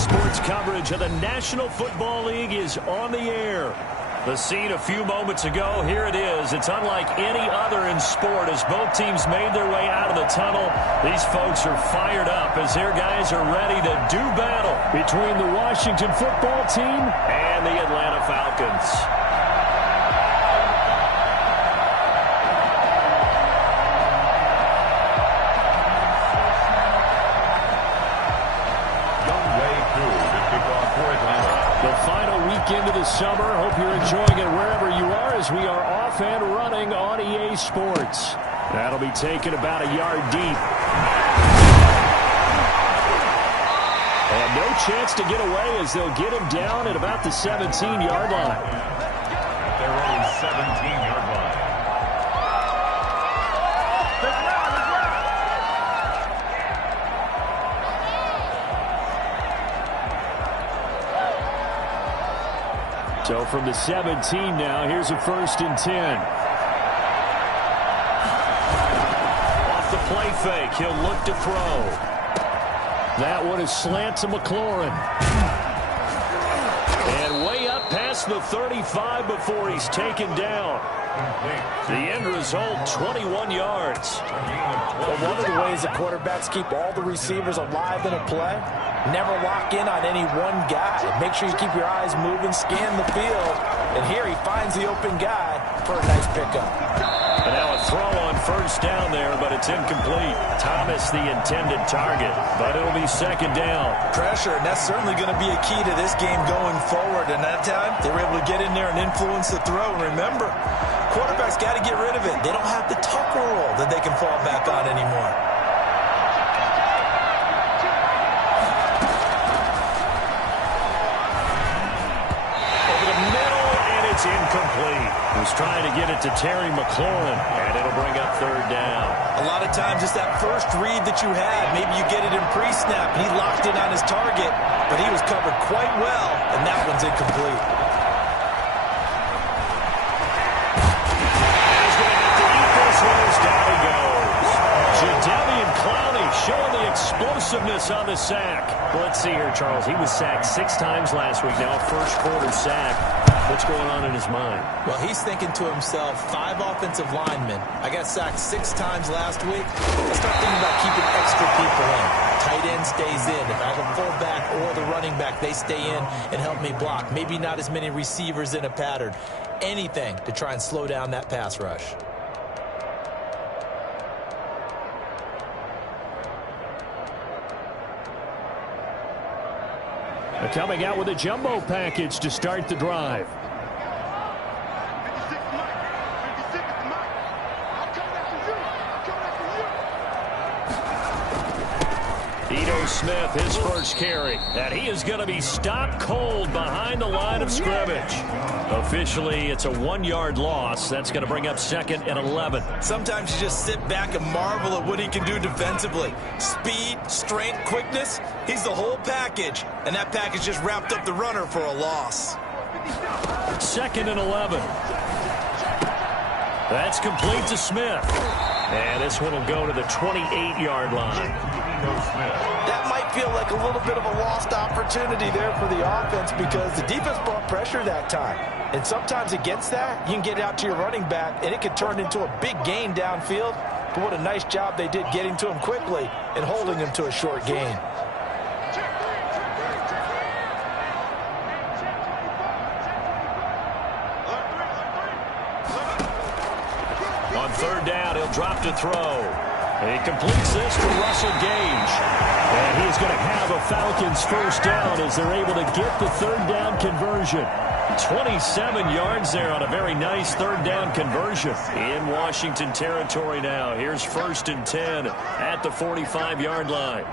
Sports coverage of the National Football League is on the air. The scene a few moments ago, here it is. It's unlike any other in sport as both teams made their way out of the tunnel. These folks are fired up as their guys are ready to do battle between the Washington football team and the Atlanta Falcons. Into the summer. Hope you're enjoying it wherever you are as we are off and running on EA Sports. That'll be taken about a yard deep. And no chance to get away as they'll get him down at about the 17-yard line. They're on 17-yard line. So from the 17 now, here's a 1st and 10. Off the play fake, he'll look to throw. That one is slant to McLaurin. And way up past the 35 before he's taken down. The end result, 21 yards. Well, one of the ways the quarterbacks keep all the receivers alive in a play, never lock in on any one guy. Make sure you keep your eyes moving, scan the field. And here he finds the open guy for a nice pickup. And now a throw on 1st down there, but it's incomplete. Thomas the intended target, but it'll be 2nd down. Pressure, and that's certainly going to be a key to this game going forward. And that time, they were able to get in there and influence the throw. And remember, quarterbacks got to get rid of it. They don't have the Tucker rule that they can fall back on anymore. Incomplete. Was trying to get it to Terry McLaurin, and it'll bring up 3rd down. A lot of times, just that first read that you had, maybe you get it in pre-snap, and he locked in on his target, but he was covered quite well, and that one's incomplete. He's going to have to eat this one as down he goes. Jadeveon Clowney showing the explosiveness on the sack. Well, let's see here, Charles. He was sacked 6 times last week. Now a first-quarter sack. What's going on in his mind? Well, he's thinking to himself, 5 offensive linemen. I got sacked 6 times last week. I start thinking about keeping extra people in. Tight end stays in. If I have a fullback or the running back, they stay in and help me block. Maybe not as many receivers in a pattern. Anything to try and slow down that pass rush. Coming out with a jumbo package to start the drive. Ito Smith, his first carry. And he is going to be stopped cold behind the line of scrimmage. Officially, it's a 1-yard loss. That's going to bring up 2nd and 11. Sometimes you just sit back and marvel at what he can do defensively. Speed, strength, quickness. He's the whole package. And that package just wrapped up the runner for a loss. 2nd and 11. That's complete to Smith. And this one will go to the 28-yard line. That might feel like a little bit of a lost opportunity there for the offense because the defense brought pressure that time. And sometimes against that, you can get out to your running back, and it can turn into a big gain downfield. But what a nice job they did getting to him quickly and holding him to a short gain. On 3rd down, he'll drop to throw. And he completes this to Russell Gage. And he's going to have a Falcons 1st down as they're able to get the 3rd down conversion. 27 yards there on a very nice 3rd down conversion. In Washington territory now. Here's 1st and 10 at the 45-yard line.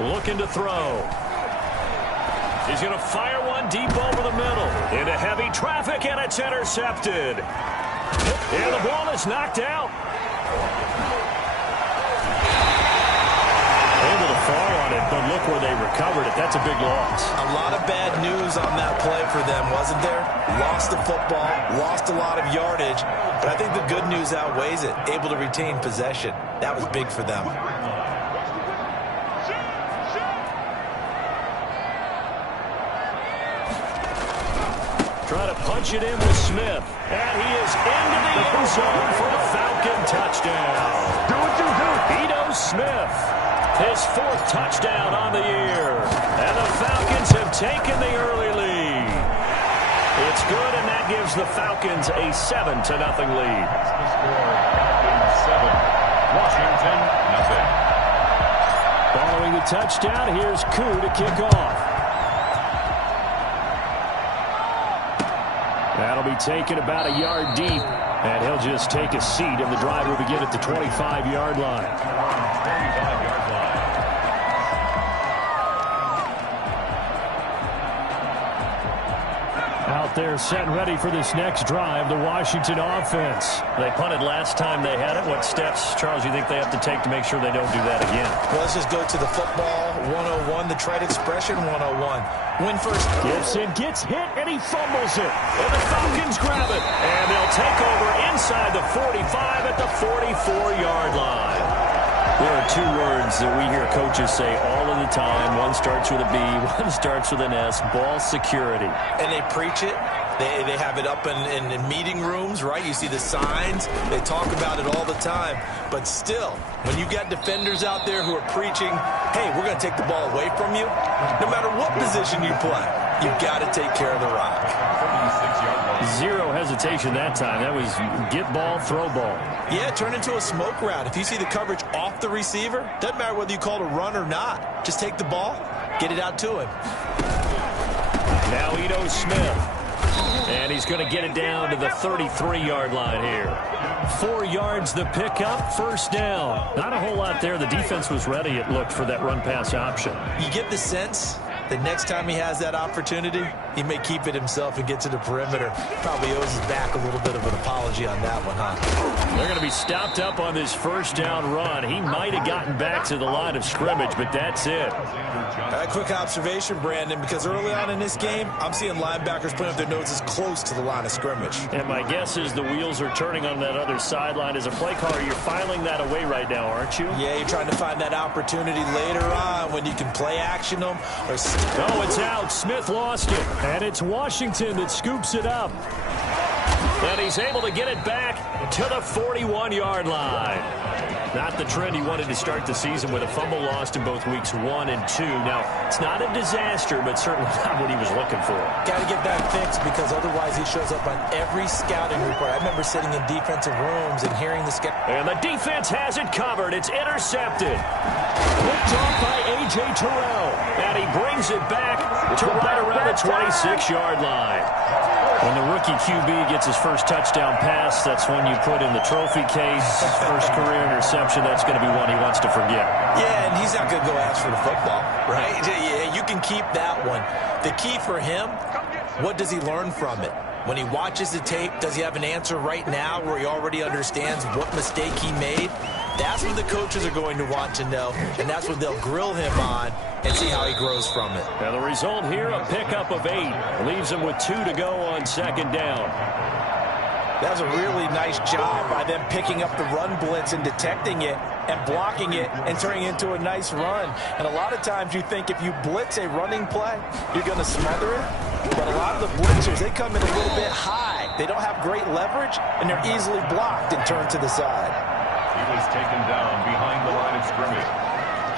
Looking to throw. He's going to fire one deep over the middle. Into heavy traffic, and it's intercepted. And the ball is knocked out. Able to fall on it, but look where they recovered it. That's a big loss. A lot of bad news on that play for them, wasn't there? Lost the football, lost a lot of yardage, but I think the good news outweighs it. Able to retain possession. That was big for them. Try to punch it in with Smith. And he is into the end zone for a Falcon touchdown. Do what you do. Ito Smith, his 4th touchdown on the year. And the Falcons have taken the early lead. It's good, and that gives the Falcons a 7-0 lead. That's the score. Falcons 7, Washington nothing. Following the touchdown, here's Koo to kick off. That'll be taken about a yard deep, and he'll just take a seat, and the drive will begin at the 25-yard line. 25-yard line. Out there set and ready for this next drive, the Washington offense. They punted last time they had it. What steps, Charles, you think they have to take to make sure they don't do that again? Well, let's just go to the football 101, the trade expression 101. Win first. Gibson gets hit, and he fumbles it. And the Falcons grab it. And they'll take over inside the 45 at the 44-yard line. There are 2 words that we hear coaches say all of the time. One starts with a B, one starts with an S, ball security. And they preach it. They have it up in meeting rooms, right? You see the signs. They talk about it all the time. But still, when you got defenders out there who are preaching, hey, we're going to take the ball away from you, no matter what position you play, you've got to take care of the rock. 36-yard line. Zero hesitation that time. That was get ball, throw ball. Yeah, turn into a smoke route. If you see the coverage off the receiver, doesn't matter whether you call it a run or not. Just take the ball, get it out to him. Now Ito Smith. And he's going to get it down to the 33-yard line here. 4 yards the pickup, first down. Not a whole lot there. The defense was ready, it looked, for that run-pass option. You get the sense that next time he has that opportunity, he may keep it himself and get to the perimeter. Probably owes his back a little bit of an apology on that one, huh? They're going to be stopped up on this first down run. He might have gotten back to the line of scrimmage, but that's it. A quick observation, Brandon, because early on in this game, I'm seeing linebackers putting up their noses close to the line of scrimmage. And my guess is the wheels are turning on that other sideline. As a play caller, you're filing that away right now, aren't you? Yeah, you're trying to find that opportunity later on when you can play action them. Oh, it's out. Smith lost it. And it's Washington that scoops it up. And he's able to get it back to the 41-yard line. Not the trend he wanted to start the season with a fumble lost in both weeks 1 and 2. Now, it's not a disaster, but certainly not what he was looking for. Got to get that fixed because otherwise he shows up on every scouting report. I remember sitting in defensive rooms and hearing the scout. And the defense has it covered. It's intercepted. Picked off by A.J. Terrell. And he brings it back to right around the 26-yard line. When the rookie QB gets his first touchdown pass, that's when you put in the trophy case. First career interception, that's going to be one he wants to forget. Yeah, and he's not going to go ask for the football, right? Yeah, you can keep that one. The key for him, what does he learn from it? When he watches the tape, does he have an answer right now where he already understands what mistake he made? That's what the coaches are going to want to know, and that's what they'll grill him on and see how he grows from it. Now the result here, a pickup of 8. Leaves him with 2 to go on second down. That was a really nice job by them picking up the run blitz and detecting it and blocking it and turning it into a nice run. And a lot of times you think if you blitz a running play, you're going to smother it. But a lot of the blitzers, they come in a little bit high. They don't have great leverage, and they're easily blocked and turned to the side. He was taken down behind the line of scrimmage.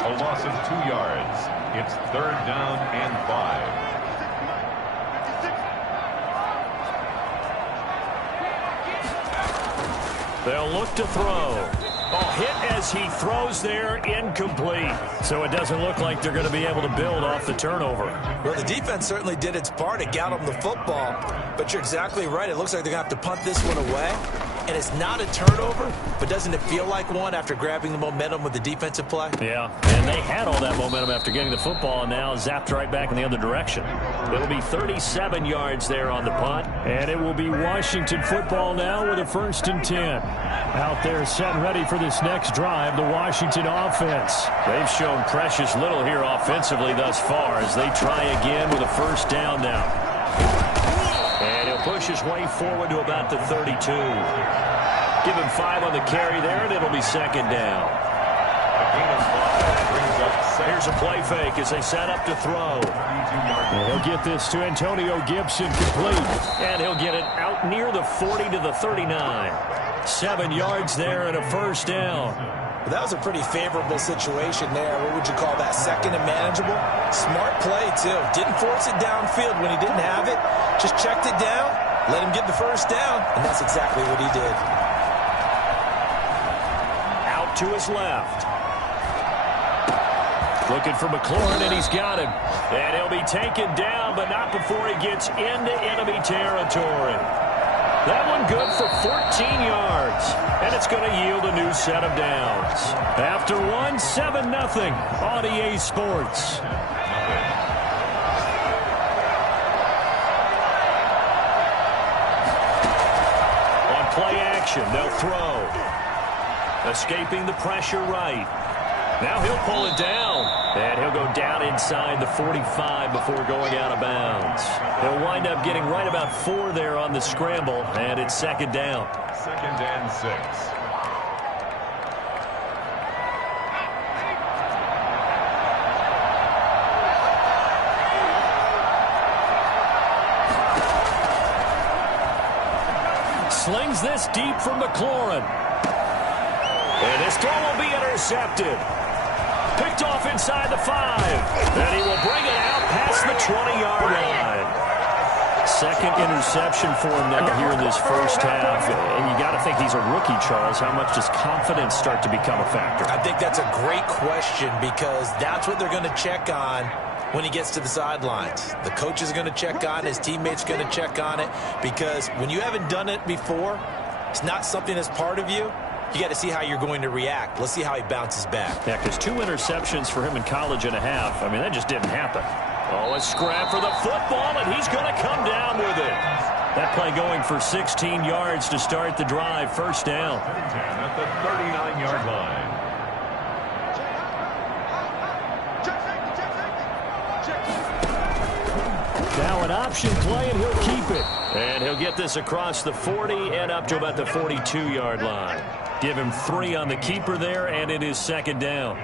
A loss of 2 yards. It's 3rd down and 5. They'll look to throw. Hit as he throws there, incomplete. So it doesn't look like they're going to be able to build off the turnover. Well, the defense certainly did its part to get them the football. But you're exactly right. It looks like they're going to have to punt this one away. And it's not a turnover, but doesn't it feel like one after grabbing the momentum with the defensive play? Yeah, and they had all that momentum after getting the football and now zapped right back in the other direction. It'll be 37 yards there on the punt, and it will be Washington football now with a 1st and 10. Out there set and ready for this next drive, the Washington offense. They've shown precious little here offensively thus far as they try again with a 1st down now. And he'll push his way forward to about the 32. Give him 5 on the carry there, and it'll be second down. Here's a play fake as they set up to throw. And he'll get this to Antonio Gibson complete. And he'll get it out near the 40 to the 39. 7 yards there and a first down. That was a pretty favorable situation there. What would you call that? Second and manageable? Smart play, too. Didn't force it downfield when he didn't have it. Just checked it down, let him get the first down, and that's exactly what he did. Out to his left. Looking for McLaurin, and he's got him. And he'll be taken down, but not before he gets into enemy territory. That one good for 14 yards. And it's going to yield a new set of downs. After one, 7-0 on EA Sports. On play action, they'll throw. Escaping the pressure right. Now he'll pull it down, and he'll go down inside the 45 before going out of bounds. He'll wind up getting right about 4 there on the scramble, and it's second down. Second and 6. Slings this deep from McLaurin. And this throw will be intercepted. Picked off inside the 5. And he will bring it out past the 20-yard line. Second interception for him now here in this first half. And you got to think he's a rookie, Charles. How much does confidence start to become a factor? I think that's a great question because that's what they're going to check on when he gets to the sidelines. The coach is going to check on it. His teammates going to check on it because when you haven't done it before, it's not something that's part of you. You got to see how you're going to react. Let's see how he bounces back. Yeah, because 2 interceptions for him in college and a half. I mean, that just didn't happen. Oh, a scrap for the football, and he's going to come down with it. That play going for 16 yards to start the drive. First down. At the 39-yard line. Now an option play, and he'll keep it. And he'll get this across the 40 and up to about the 42-yard line. Give him 3 on the keeper there, and it is second down.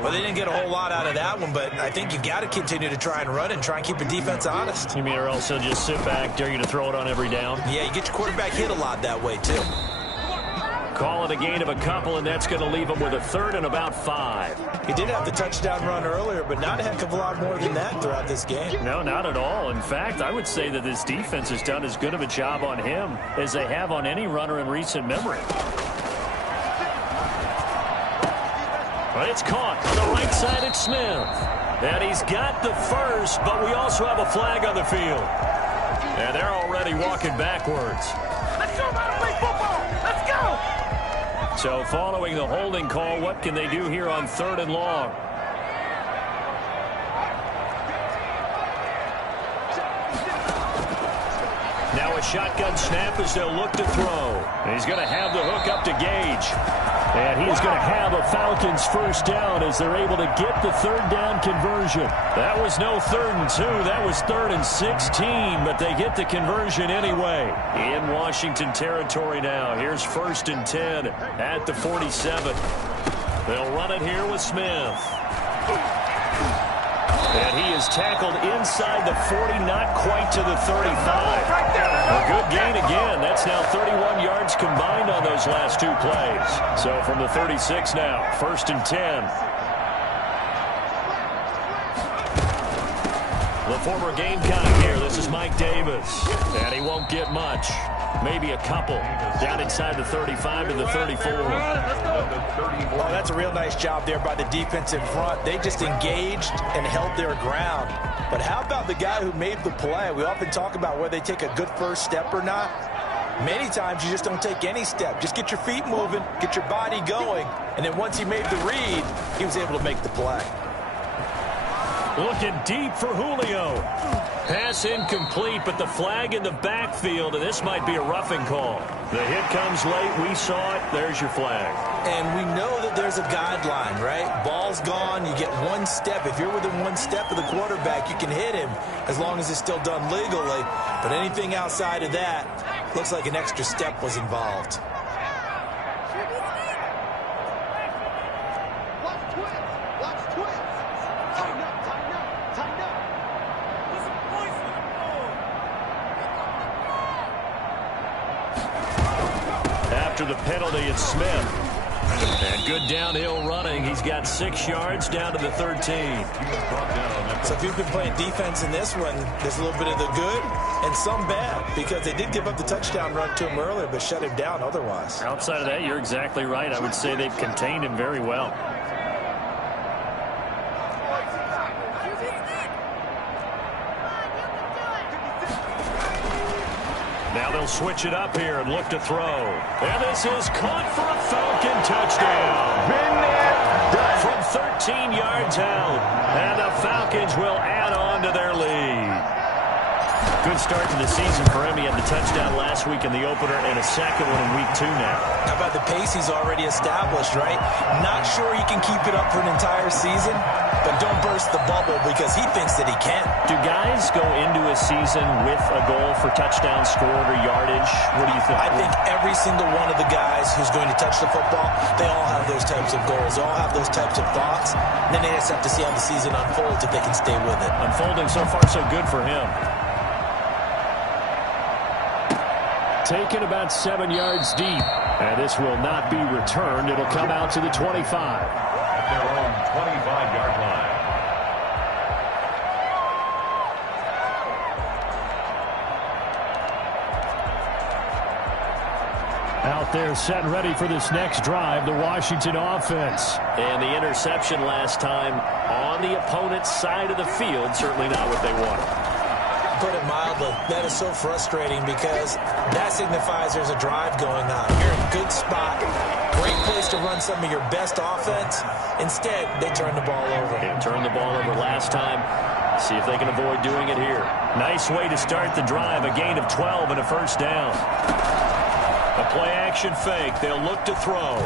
Well, they didn't get a whole lot out of that one, but I think you've got to continue to try and run and try and keep the defense honest. You mean or else he'll just sit back, dare you to throw it on every down? Yeah, you get your quarterback hit a lot that way, too. Call it a gain of a couple, and that's going to leave him with a 3rd and about 5. He did have the touchdown run earlier, but not a heck of a lot more than that throughout this game. No, not at all. In fact, I would say that this defense has done as good of a job on him as they have on any runner in recent memory. But it's caught on the right side at Smith. And he's got the first, but we also have a flag on the field. And they're already walking backwards. Let's go, man, play football. Let's go. So following the holding call, what can they do here on 3rd and long? Now a shotgun snap as they'll look to throw. He's going to have the hook up to Gage. And he's going to have a Falcons first down as they're able to get the 3rd down conversion. That was no 3rd and 2. That was 3rd and 16, but they get the conversion anyway. In Washington territory now. Here's 1st and 10 at the 47. They'll run it here with Smith. And he is tackled inside the 40, not quite to the 35. A good gain again. That's now 31 yards combined on those last 2 plays. So from the 36 now, 1st and 10. The former Gamecock here. This is Mike Davis. And he won't get much. Maybe a couple. Down inside the 35 to the 34. Oh, that's a real nice job there by the defense in front. They just engaged and held their ground. But how about the guy who made the play? We often talk about whether they take a good first step or not. Many times you just don't take any step. Just get your feet moving, get your body going, and then once he made the read, he was able to make the play. Looking deep for Julio. Pass incomplete, but the flag in the backfield, and this might be a roughing call. The hit comes late. We saw it. There's your flag. And we know that there's a guideline, right? Ball's gone. You get 1 step. If you're within 1 step of the quarterback, you can hit him as long as it's still done legally. But anything outside of that, looks like an extra step was involved. after the penalty, it's Smith. And good downhill running. He's got 6 yards down to the 13. So if you've been playing defense in this one, there's a little bit of the good and some bad, because they did give up the touchdown run to him earlier but shut him down otherwise. Outside of that, you're exactly right. I would say they've contained him very well. Now they'll switch it up here and look to throw. And this is caught for a Falcon touchdown. Been there, done. From 13 yards out. And the Falcons will add on to their lead. Good start to the season for him. He had the touchdown last week in the opener and a second one in week 2 now. How about the pace he's already established, right? Not sure he can keep it up for an entire season, but don't burst the bubble because he thinks that he can. Do guys go into a season with a goal for touchdown scored or yardage? What do you think? I think every single one of the guys who's going to touch the football, they all have those types of goals. They all have those types of thoughts. And then they just have to see how the season unfolds if they can stay with it. Unfolding so far so good for him. Taken about 7 yards deep. And this will not be returned. It'll come out to the 25. At their own 25-yard line. Out there set and ready for this next drive, the Washington offense. And the interception last time on the opponent's side of the field, certainly not what they wanted. Put it mildly, that is so frustrating because that signifies there's a drive going on. You're in a good spot, great place to run some of your best offense. Instead, they turn the ball over. They turned the ball over last time. See if they can avoid doing it here. Nice way to start the drive, a gain of 12 and a first down. A play-action fake. They'll look to throw.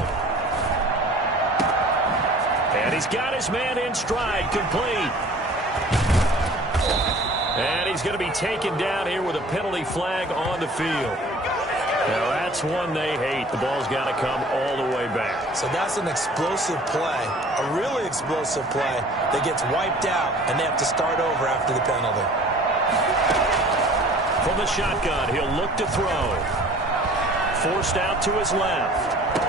And he's got his man in stride, complete. And he's going to be taken down here with a penalty flag on the field. Now that's one they hate. The ball's got to come all the way back. So that's an explosive play, a really explosive play that gets wiped out, and they have to start over after the penalty. From the shotgun, he'll look to throw. Forced out to his left.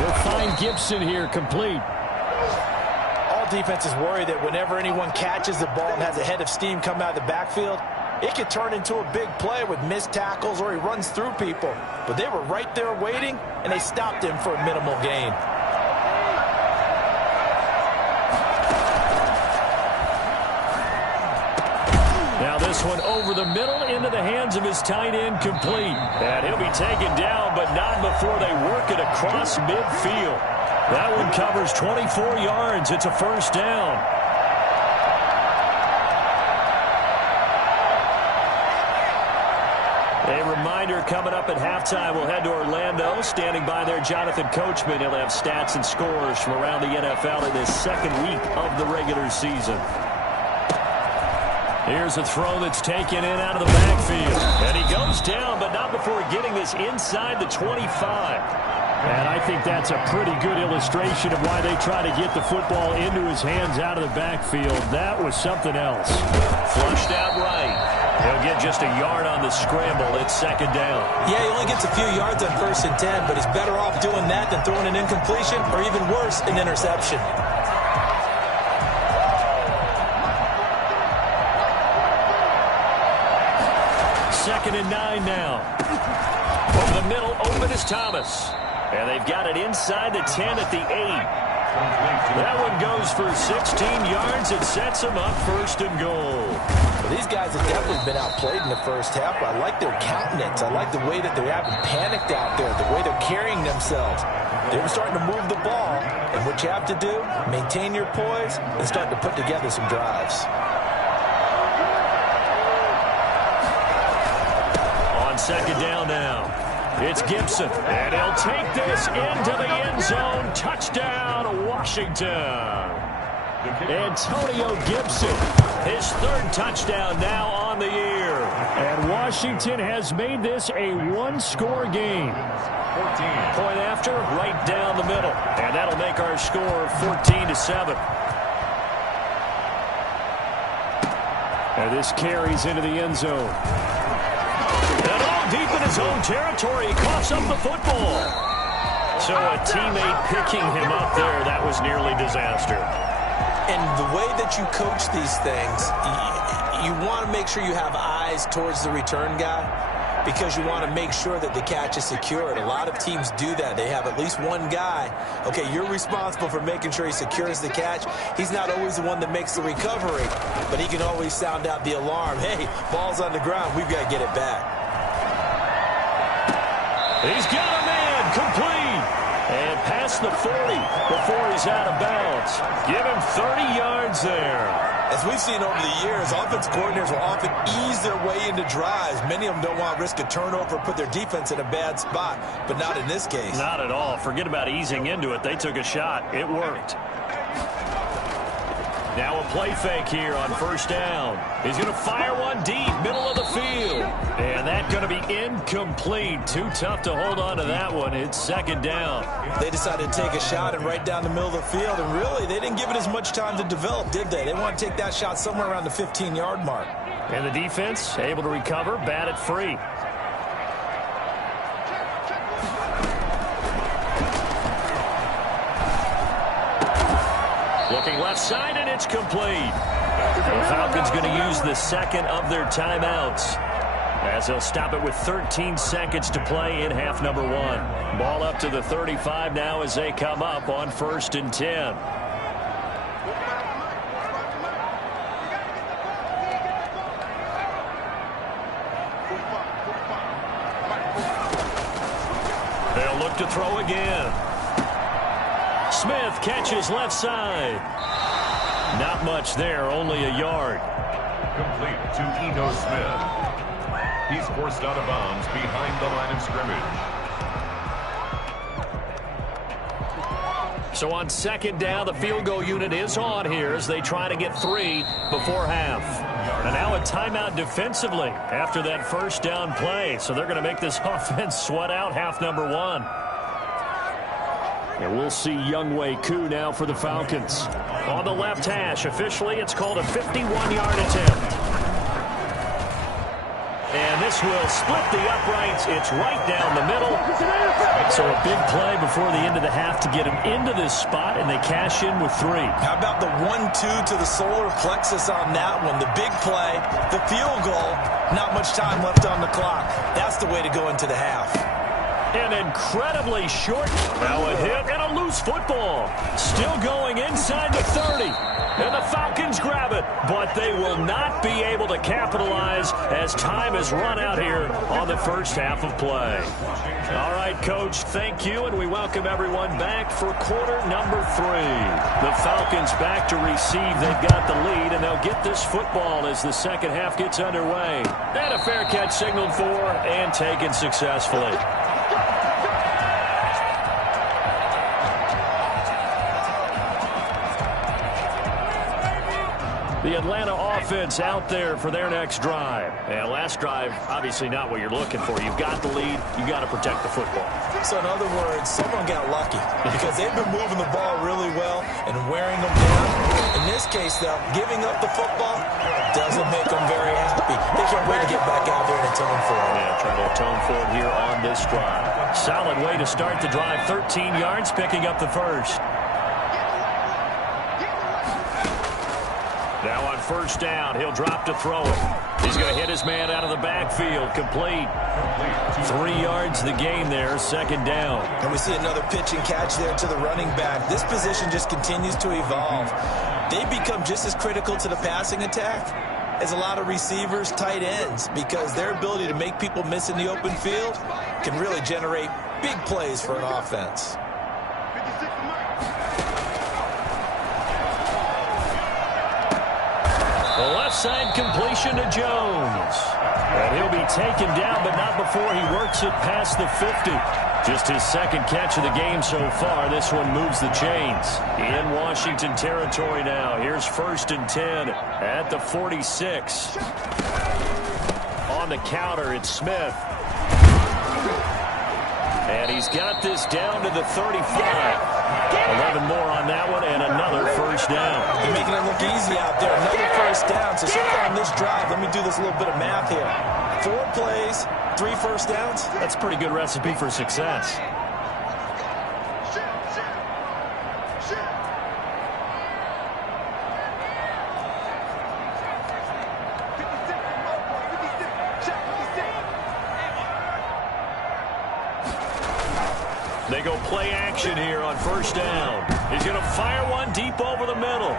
We'll find Gibson here, complete. Defense is worried that whenever anyone catches the ball and has a head of steam come out of the backfield, it could turn into a big play with missed tackles or he runs through people. But they were right there waiting, and they stopped him for a minimal gain. Now this one over the middle into the hands of his tight end, complete. And he'll be taken down, but not before they work it across midfield. That one covers 24 yards. It's a first down. A reminder coming up at halftime, we'll head to Orlando. Standing by there, Jonathan Coachman. He'll have stats and scores from around the NFL in his second week of the regular season. Here's a throw that's taken in out of the backfield. And he goes down, but not before getting this inside the 25. And I think that's a pretty good illustration of why they try to get the football into his hands out of the backfield. That was something else. Flushed out right. He'll get just a yard on the scramble. It's second down. Yeah, he only gets a few yards on 1st and 10, but he's better off doing that than throwing an incompletion or even worse, an interception. Second and 9 now. Over the middle, open is Thomas. And they've got it inside the 10 at the 8. That one goes for 16 yards. It sets them up 1st and goal. Well, these guys have definitely been outplayed in the first half. I like their countenance. I like the way that they haven't panicked out there, the way they're carrying themselves. They were starting to move the ball. And what you have to do, maintain your poise and start to put together some drives. On second down now. It's Gibson, and he'll take this into the end zone. Touchdown, Washington. Antonio Gibson, his 3rd touchdown now on the year. And Washington has made this a one-score game. 14. Point after, right down the middle. And that'll make our score 14-7. And this carries into the end zone. And deep in his own territory. He coughs up the football. So a teammate picking him up there, that was nearly disaster. And the way that you coach these things, you want to make sure you have eyes towards the return guy because you want to make sure that the catch is secured. A lot of teams do that. They have at least one guy. Okay, you're responsible for making sure he secures the catch. He's not always the one that makes the recovery, but he can always sound out the alarm. Hey, ball's on the ground. We've got to get it back. He's got a man complete. And past the 40 before he's out of bounds. Give him 30 yards there. As we've seen over the years, offense coordinators will often ease their way into drives. Many of them don't want to risk a turnover or put their defense in a bad spot, but not in this case. Not at all. Forget about easing into it. They took a shot. It worked. Now a play fake here on first down. He's going to fire one deep, middle of the field. And that's going to be incomplete. Too tough to hold on to that one. It's second down. They decided to take a shot and right down the middle of the field. And really, they didn't give it as much time to develop, did they? They want to take that shot somewhere around the 15-yard mark. And the defense able to recover, bat it free. Looking left side, and it's complete. The Falcons going to use the second of their timeouts as they'll stop it with 13 seconds to play in half number one. Ball up to the 35 now as they come up on 1st and 10. They'll look to throw again. Smith catches left side. Not much there, only a yard. Complete to Eno Smith. He's forced out of bounds behind the line of scrimmage. So on second down, the field goal unit is on here as they try to get 3 before half. And now a timeout defensively after that first down play. So they're going to make this offense sweat out half number one. And we'll see Younghoe Koo now for the Falcons. On the left hash, officially it's called a 51-yard attempt. And this will split the uprights. It's right down the middle. So a big play before the end of the half to get him into this spot, and they cash in with 3. How about the 1-2 to the solar plexus on that one? The big play, the field goal, not much time left on the clock. That's the way to go into the half. An incredibly short. Now a hit and a loose football. Still going inside the 30. And the Falcons grab it. But they will not be able to capitalize as time has run out here on the first half of play. All right, Coach, thank you. And we welcome everyone back for quarter number 3. The Falcons back to receive. They've got the lead, and they'll get this football as the second half gets underway. And a fair catch signaled for and taken successfully. The Atlanta offense out there for their next drive. And last drive, obviously not what you're looking for. You've got the lead. You've got to protect the football. So in other words, someone got lucky because they've been moving the ball really well and wearing them down. In this case, though, giving up the football doesn't make them very happy. They can't wait to get back out there and atone for it. Yeah, trying to atone for it here on this drive. Solid way to start the drive. 13 yards, picking up the first. Now on first down, he'll drop to throw it. He's going to hit his man out of the backfield. Complete. 3 yards the gain there, second down. And we see another pitch and catch there to the running back. This position just continues to evolve. They become just as critical to the passing attack as a lot of receivers, tight ends, because their ability to make people miss in the open field can really generate big plays for an offense. The left side completion to Jones. And he'll be taken down, but not before he works it past the 50. Just his second catch of the game so far. This one moves the chains. In Washington territory now. Here's 1st and 10 at the 46. On the counter, it's Smith. And he's got this down to the 35. 11 more on that one, and another first down. They're making it look easy out there. Another first down. So far on this drive, let me do this little bit of math here. 4 plays, 3 first downs. That's a pretty good recipe for success. They go play action here on first down. He's going to fire one deep over the middle.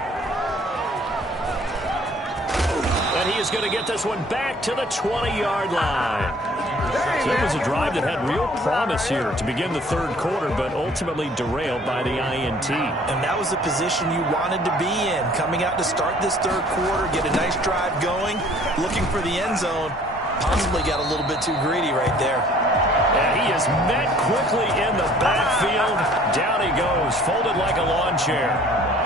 And he is going to get this one back to the 20-yard line. So it was a drive that had real promise here to begin the third quarter, but ultimately derailed by the INT. And that was the position you wanted to be in. Coming out to start this third quarter, get a nice drive going, looking for the end zone. Possibly got a little bit too greedy right there. And he is met quickly in the backfield. Down he goes, folded like a lawn chair.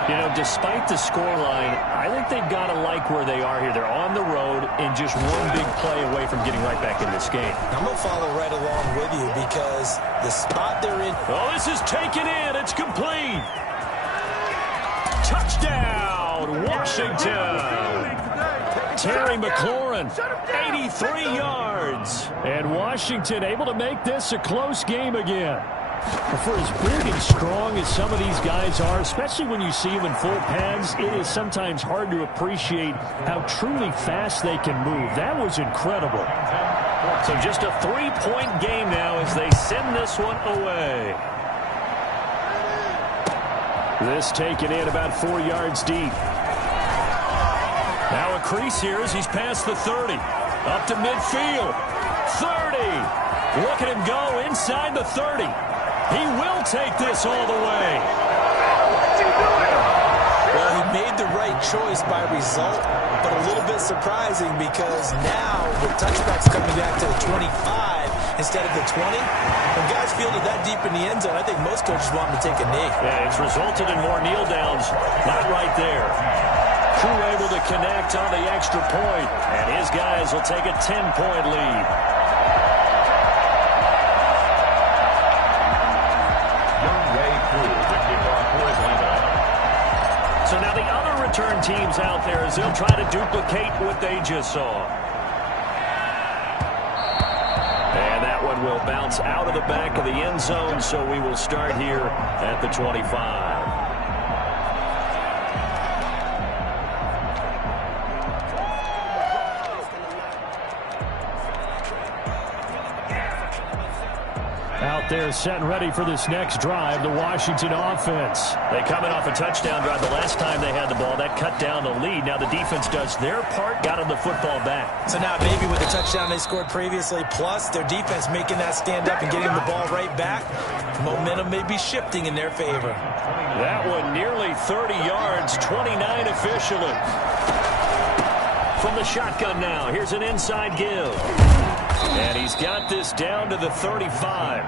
You know, despite the scoreline, I think they've got to like where they are here. They're on the road and just one big play away from getting right back in this game. I'm going to follow right along with you because the spot they're in. Oh, this is taken in. It's complete. Touchdown, Washington. Terry McLaurin, 83 yards. And Washington able to make this a close game again. For as big and strong as some of these guys are, especially when you see them in full pads, it is sometimes hard to appreciate how truly fast they can move. That was incredible. So just a 3-point game now as they send this one away. This taken in about 4 yards deep. Now a crease here as he's past the 30. Up to midfield. 30. Look at him go inside the 30. He will take this all the way. Well, he made the right choice by result, but a little bit surprising because now the touchback's coming back to the 25 instead of the 20. When guys fielded that deep in the end zone, I think most coaches want him to take a knee. Yeah, it's resulted in more kneel downs. Not right there. Crew able to connect on the extra point, and his guys will take a 10-point lead. So now the other return teams out there as they'll try to duplicate what they just saw. And that one will bounce out of the back of the end zone, so we will start here at the 25. Out there set and ready for this next drive, the Washington offense. They coming off a touchdown drive the last time they had the ball. That cut down the lead. Now the defense does their part, got them the football back. So now maybe with the touchdown they scored previously, plus their defense making that stand up and getting the ball right back, momentum may be shifting in their favor. That one nearly 30 yards, 29 officially. From the shotgun now, here's an inside give. And he's got this down to the 35.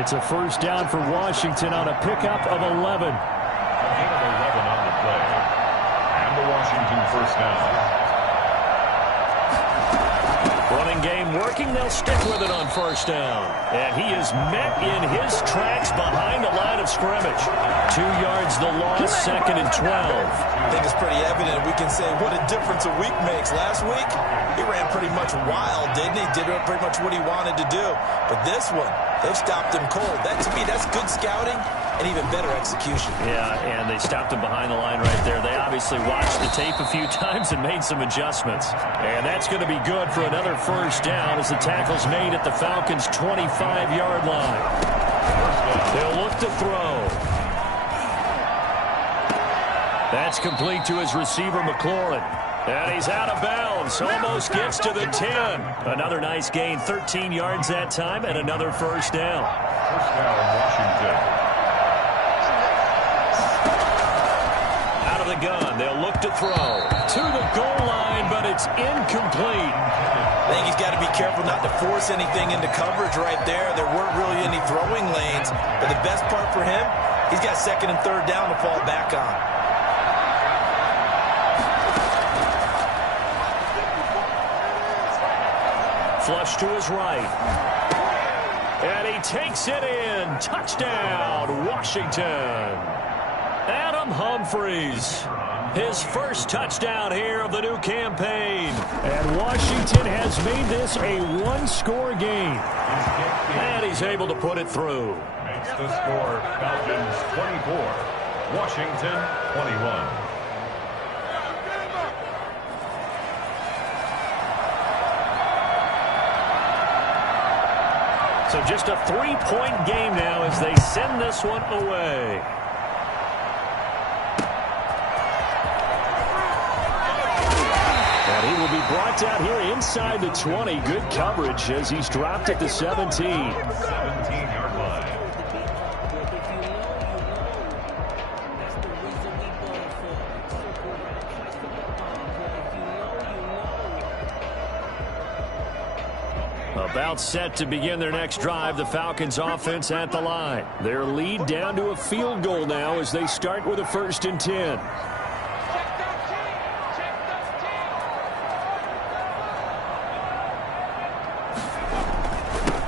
It's a first down for Washington on a pickup of 11. A gain of 11 on the play. And the Washington first down. Running game working. They'll stick with it on first down. And he is met in his tracks behind the line of scrimmage. 2 yards the loss, second and 12. I think it's pretty evident. We can say what a difference a week makes. Last week, he ran pretty much wild, didn't he? Did pretty much what he wanted to do. But this one, they've stopped him cold. That, to me, that's good scouting and even better execution. Yeah, and they stopped him behind the line right there. They obviously watched the tape a few times and made some adjustments. And that's going to be good for another first down as the tackle's made at the Falcons' 25-yard line. They'll look to throw. That's complete to his receiver, McLaurin. And he's out of bounds. Almost gets to the 10. Another nice gain, 13 yards that time, and another first down. First down, Washington. Out of the gun, they'll look to throw. To the goal line, but it's incomplete. I think he's got to be careful not to force anything into coverage right there. There weren't really any throwing lanes. But the best part for him, he's got second and third down to fall back on. Flush to his right. And he takes it in. Touchdown, Washington. Adam Humphries. His first touchdown here of the new campaign. And Washington has made this a one-score game. And he's able to put it through. Makes the score Falcons 24, Washington 21. So just a three-point game now as they send this one away. And he will be brought down here inside the 20. Good coverage as he's dropped at the 17. 17-yard line. About set to begin their next drive, the Falcons offense at the line. Their lead down to a field goal now as they start with a 1st and 10.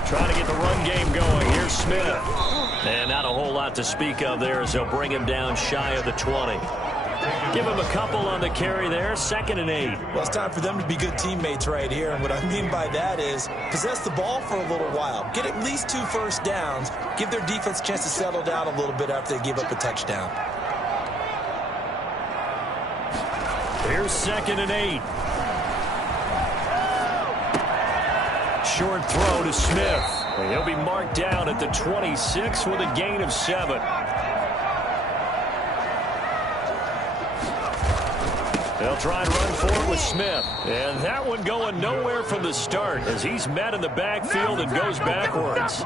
Trying to get the run game going. Here's Smith. And not a whole lot to speak of there as they'll bring him down shy of the 20. Give him a couple on the carry there. 2nd and 8. Well, it's time for them to be good teammates right here. And what I mean by that is possess the ball for a little while. Get at least 2 first downs. Give their defense a chance to settle down a little bit after they give up a touchdown. Here's 2nd and 8. Short throw to Smith. And he'll be marked down at the 26 with a gain of 7. They'll try and run for it with Smith. And that one going nowhere from the start as he's met in the backfield and goes backwards.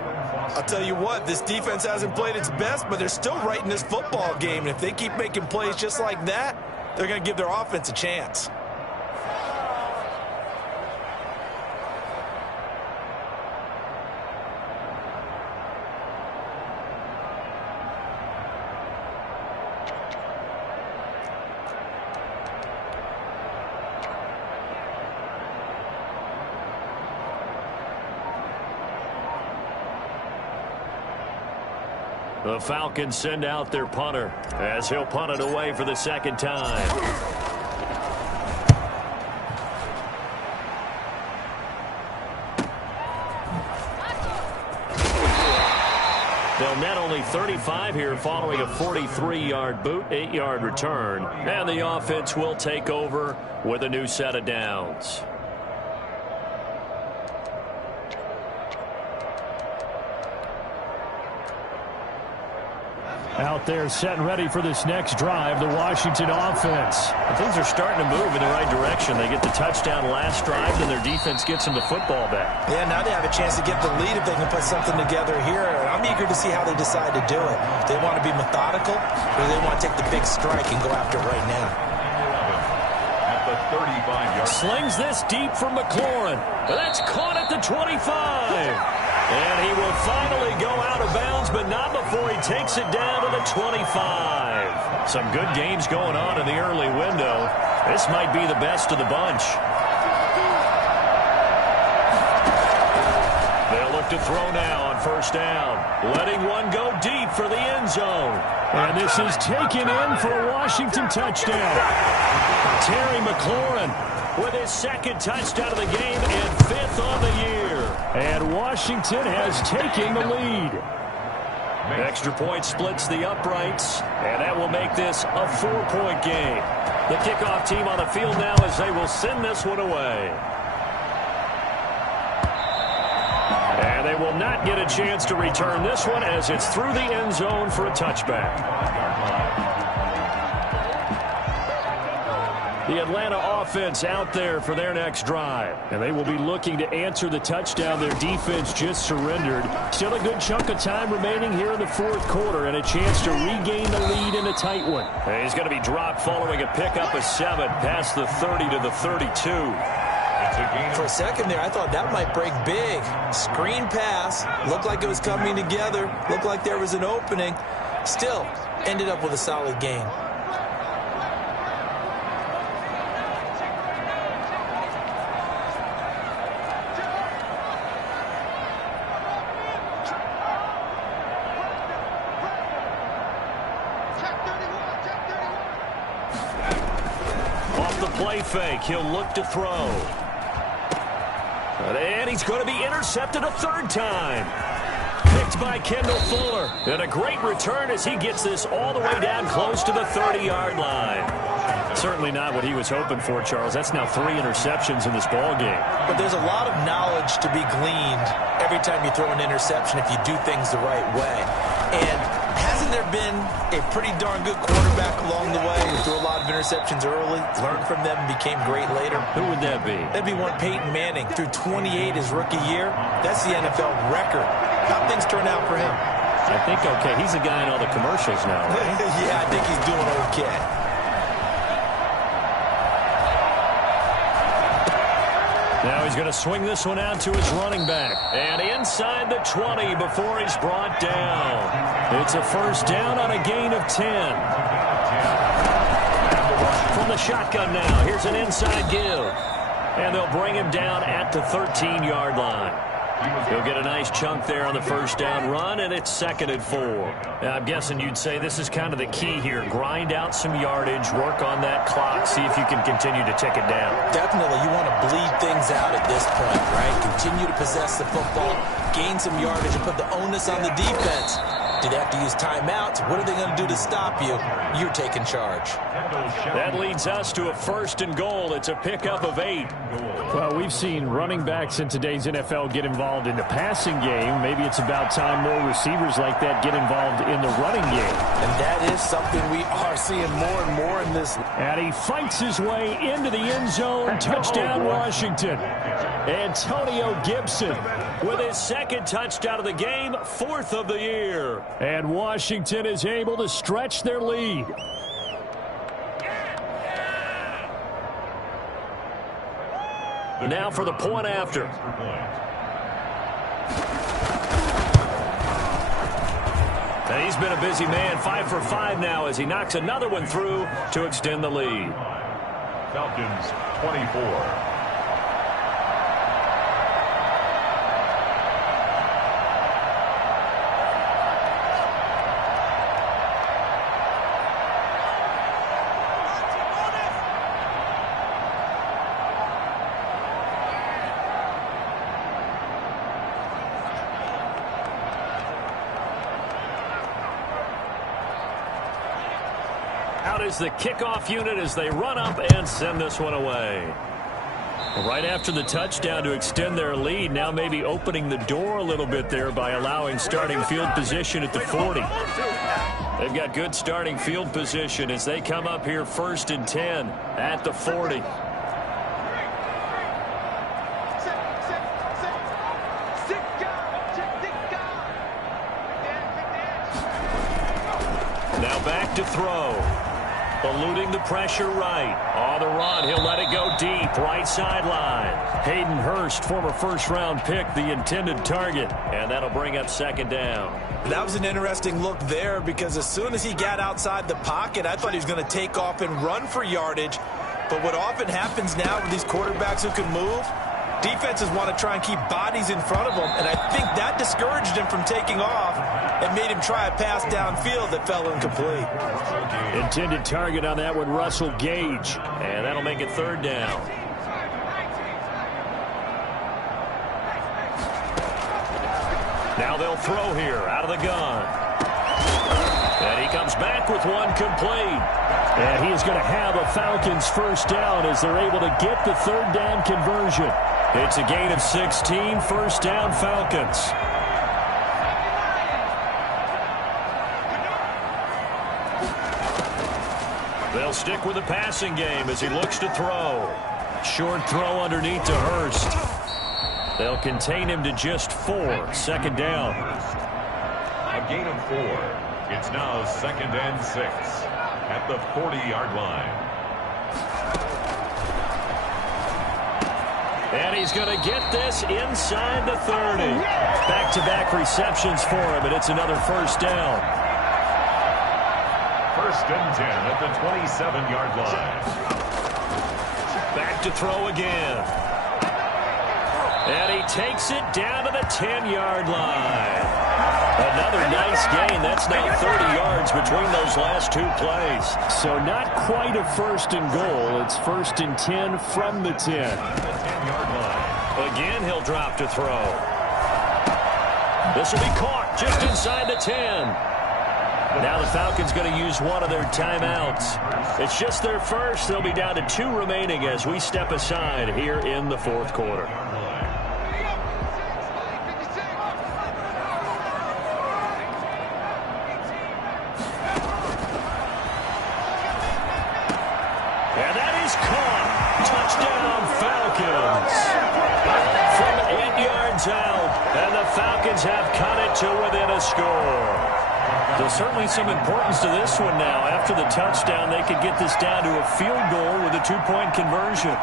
I'll tell you what, this defense hasn't played its best, but they're still right in this football game. And if they keep making plays just like that, they're going to give their offense a chance. The Falcons send out their punter as he'll punt it away for the 2nd time. They'll net only 35 here following a 43-yard boot, 8-yard return. And the offense will take over with a new set of downs. Out there set and ready for this next drive, the Washington offense. Things are starting to move in the right direction. They get the touchdown last drive, then their defense gets them the football back. Yeah, now they have a chance to get the lead if they can put something together here. I'm eager to see how they decide to do it. Do they want to be methodical, or do they want to take the big strike and go after it right now? At the 35-yard. Slings this deep from McLaurin. That's caught at the 25. And he will finally go out of bounds, but not before he takes it down to the 25. Some good games going on in the early window. This might be the best of the bunch. They'll look to throw now on 1st down. Letting one go deep for the end zone. And this is taken in for a Washington touchdown. Terry McLaurin with his 2nd touchdown of the game and 5th on the year. And Washington has taken the lead. Extra point splits the uprights, and that will make this a 4-point game. The kickoff team on the field now as they will send this one away. And they will not get a chance to return this one as it's through the end zone for a touchback. The Atlanta offense out there for their next drive. And they will be looking to answer the touchdown their defense just surrendered. Still a good chunk of time remaining here in the 4th quarter and a chance to regain the lead in a tight one. And he's going to be dropped following a pickup of 7 past the 30 to the 32. For a second there, I thought that might break big. Screen pass. Looked like it was coming together. Looked like there was an opening. Still, ended up with a solid gain. play fake. He'll look to throw. And he's going to be intercepted a third time. Picked by Kendall Fuller. And a great return as he gets this all the way down close to the 30-yard line. Certainly not what he was hoping for, Charles. That's now 3 interceptions in this ball game. But there's a lot of knowledge to be gleaned every time you throw an interception if you do things the right way. And hasn't there been a pretty darn good quarterback along the way who threw a lot of interceptions early, learned from them, and became great later? Who would that be? That'd be one Peyton Manning. Threw 28 his rookie year. That's the NFL record. How things turn out for him? I think okay. He's a guy in all the commercials now, right? Yeah, I think he's doing okay. Now he's going to swing this one out to his running back. And inside the 20 before he's brought down. It's a first down on a gain of 10. From the shotgun now, here's an inside give. And they'll bring him down at the 13-yard line. He'll get a nice chunk there on the first down run, and it's 2nd and 4. Now, I'm guessing you'd say this is kind of the key here. Grind out some yardage, work on that clock, see if you can continue to tick it down. Definitely. You want to bleed things out at this point, right? Continue to possess the football, gain some yardage, and put the onus on the defense. Do they have to use timeouts? What are they going to do to stop you? You're taking charge. That leads us to a 1st and goal. It's a pickup of 8. Well, we've seen running backs in today's NFL get involved in the passing game. Maybe it's about time more receivers like that get involved in the running game. And that is something we are seeing more and more in this. And he fights his way into the end zone. Touchdown, Washington. Antonio Gibson with his 2nd touchdown of the game, 4th of the year. And Washington is able to stretch their lead. Now for the point after. And he's been a busy man, 5 for 5 now as he knocks another one through to extend the lead. Falcons 24. Out is the kickoff unit as they run up and send this one away. Right after the touchdown to extend their lead, now maybe opening the door a little bit there by allowing starting field position at the 40. They've got good starting field position as they come up here 1st and 10 at the 40. Now back to throw. Eluding the pressure right. On the run, he'll let it go deep. Right sideline. Hayden Hurst, former first-round pick, the intended target. And that'll bring up 2nd down. That was an interesting look there because as soon as he got outside the pocket, I thought he was going to take off and run for yardage. But what often happens now with these quarterbacks who can move, defenses want to try and keep bodies in front of them, and I think that discouraged him from taking off and made him try a pass downfield that fell incomplete. Intended target on that one, Russell Gage, and that'll make it 3rd down. Now they'll throw here out of the gun. And he comes back with one complete. And he is going to have a Falcons 1st down as they're able to get the 3rd down conversion. It's a gain of 16, 1st down Falcons. They'll stick with the passing game as he looks to throw. Short throw underneath to Hurst. They'll contain him to just 4, 2nd down. A gain of 4. It's now 2nd and 6 at the 40-yard line. And he's going to get this inside the 30. Back-to-back receptions for him, and it's another 1st down. 1st and 10 at the 27-yard line. Back to throw again. And he takes it down to the 10-yard line. Another nice gain. That's now 30 yards between those last two plays. So not quite a first and goal. It's first and 10 from the 10. The 10-yard line. Again, he'll drop to throw. This will be caught just inside the 10. Now the Falcons going to use one of their timeouts. It's just their first. They'll be down to 2 remaining as we step aside here in the fourth quarter. And that is caught. Touchdown, Falcons. From 8 yards out, and the Falcons have cut it to within a score. There's certainly some importance to this one now. After the touchdown, they could get this down to a field goal with a 2-point conversion.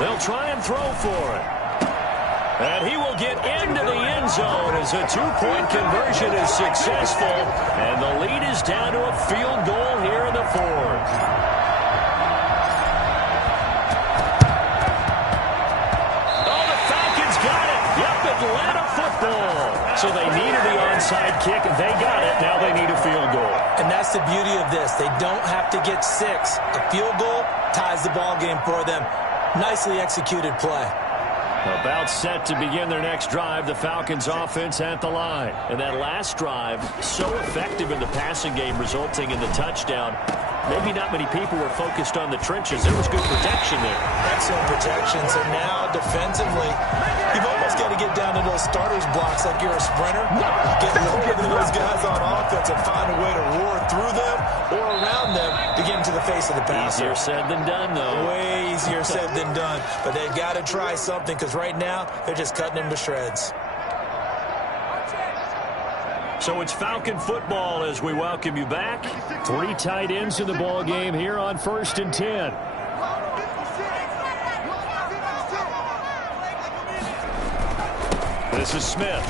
They'll try and throw for it. And he will get into the end zone as a 2-point conversion is successful. And the lead is down to a field goal here in the fourth. Oh, the Falcons got it. Yep, Atlanta football. So they needed the onside kick. They got it. Now they need a field goal. And that's the beauty of this. They don't have to get 6. A field goal ties the ball game for them. Nicely executed play. About set to begin their next drive, the Falcons offense at the line. And that last drive, so effective in the passing game, resulting in the touchdown. Maybe not many people were focused on the trenches. There was good protection there. Excellent protection. So now, defensively, you've almost got to get down to those starters blocks like you're a sprinter. Get lower than those guys on offense and find a way to roar through them or around them to get into the face of the passer. Easier said than done, though. Way easier said than done. But they've got to try something because right now, they're just cutting them to shreds. So it's Falcon football as we welcome you back. 3 tight ends in the ball game here on first and 10. This is Smith.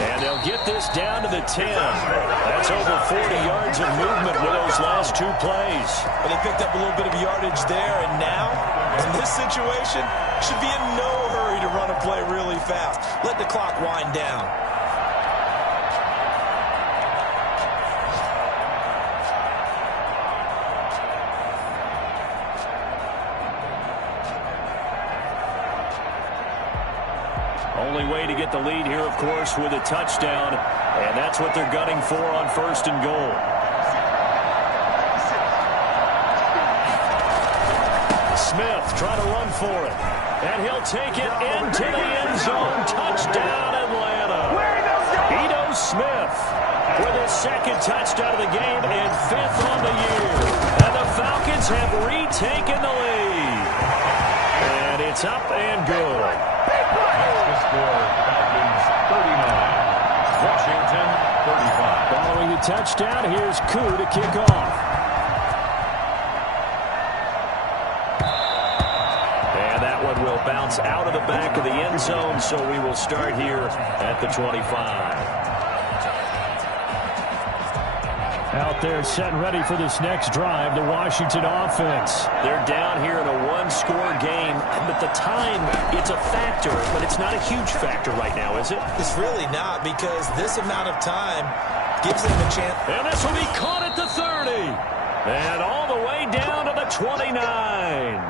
And they'll get this down to the 10. That's over 40 yards of movement with those last 2 plays. Well, they picked up a little bit of yardage there, and now, in this situation, should be in no hurry to run a play really fast. Let the clock wind down. Only way to get the lead here, of course, with a touchdown. And that's what they're gunning for on first and goal. Smith trying to run for it. And he'll take it into the end zone. Touchdown, Atlanta. Ito Smith with his 2nd touchdown of the game and 5th on the year. And the Falcons have retaken the lead. And it's up and good. The score, Falcons 39. Washington 35. Following the touchdown, here's Koo to kick off. And that one will bounce out of the back of the end zone, so we will start here at the 25. Out there set and ready for this next drive, the Washington offense. They're down here in a 1-score game, but the time, it's a factor, but it's not a huge factor right now, is it? It's really not, because this amount of time gives them a chance. And this will be caught at the 30. And all the way down to the 29.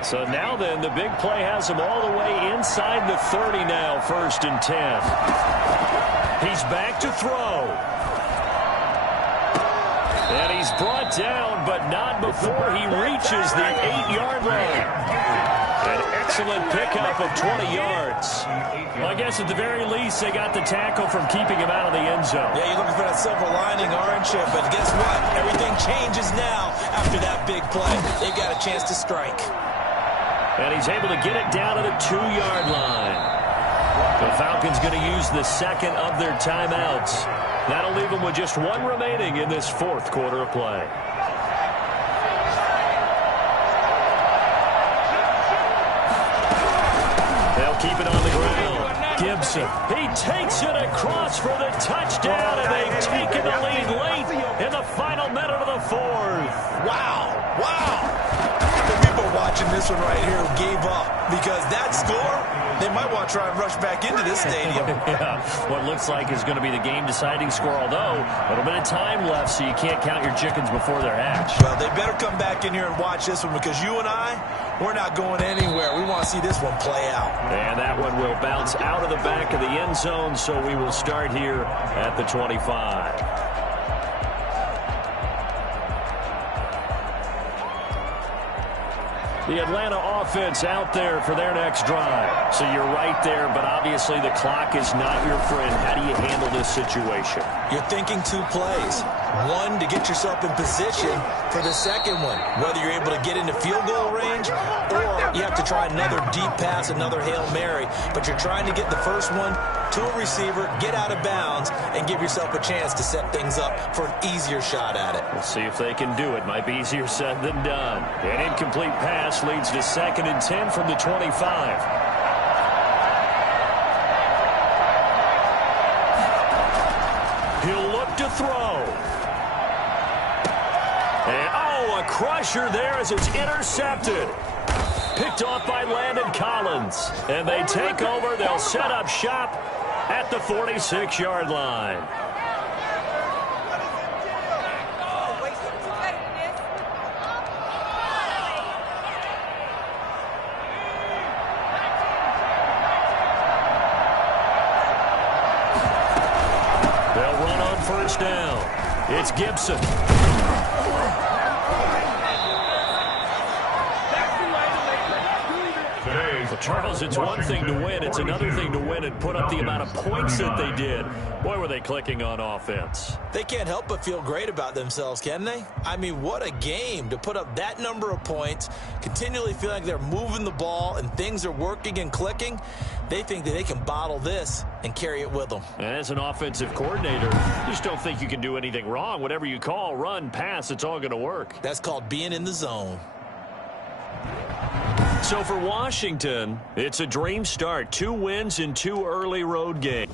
So now then, the big play has him all the way inside the 30 now, first and 10. He's back to throw. And he's brought down, but not before he reaches the 8-yard line. An excellent pickup of 20 yards. Well, I guess at the very least, they got the tackle from keeping him out of the end zone. Yeah, you're looking for that silver lining, aren't you? But guess what? Everything changes now after that big play. They've got a chance to strike. And he's able to get it down to the 2-yard line. The Falcons going to use the 2nd of their timeouts. That'll leave them with just 1 remaining in this 4th quarter of play. They'll keep it on the ground. Gibson, he takes it across for the touchdown, and they've taken the lead late in the final minute of the fourth. Wow, wow. The people watching this one right here gave up because that score, they might want to try and rush back into this stadium. Yeah, what looks like is going to be the game-deciding score, although a little bit of time left, so you can't count your chickens before they're hatched. Well, they better come back in here and watch this one because you and I, we're not going anywhere. We want to see this one play out. And that one will bounce out of the back of the end zone, so we will start here at the 25. The Atlanta offense out there for their next drive. So you're right there, but obviously the clock is not your friend. How do you handle this situation? You're thinking two plays. One, to get yourself in position for the second one, whether you're able to get into field goal range or you have to try another deep pass, another Hail Mary. But you're trying to get the first one to a receiver, get out of bounds, and give yourself a chance to set things up for an easier shot at it. We'll see if they can do it. Might be easier said than done. An incomplete pass leads to 2nd and 10 from the 25. He'll look to throw. And, oh, a crusher there as it's intercepted. Picked off by Landon Collins. And they take over. They'll set up shop at the 46-yard line. They'll run on first down. It's Gibson. Charles, it's one thing to win. It's another thing to win and put up the amount of points that they did. Boy, were they clicking on offense. They can't help but feel great about themselves, can they? I mean, what a game to put up that number of points, continually feel like they're moving the ball and things are working and clicking. They think that they can bottle this and carry it with them. And as an offensive coordinator, you just don't think you can do anything wrong. Whatever you call, run, pass, it's all going to work. That's called being in the zone. So for Washington, it's a dream start. 2 wins in 2 early road games.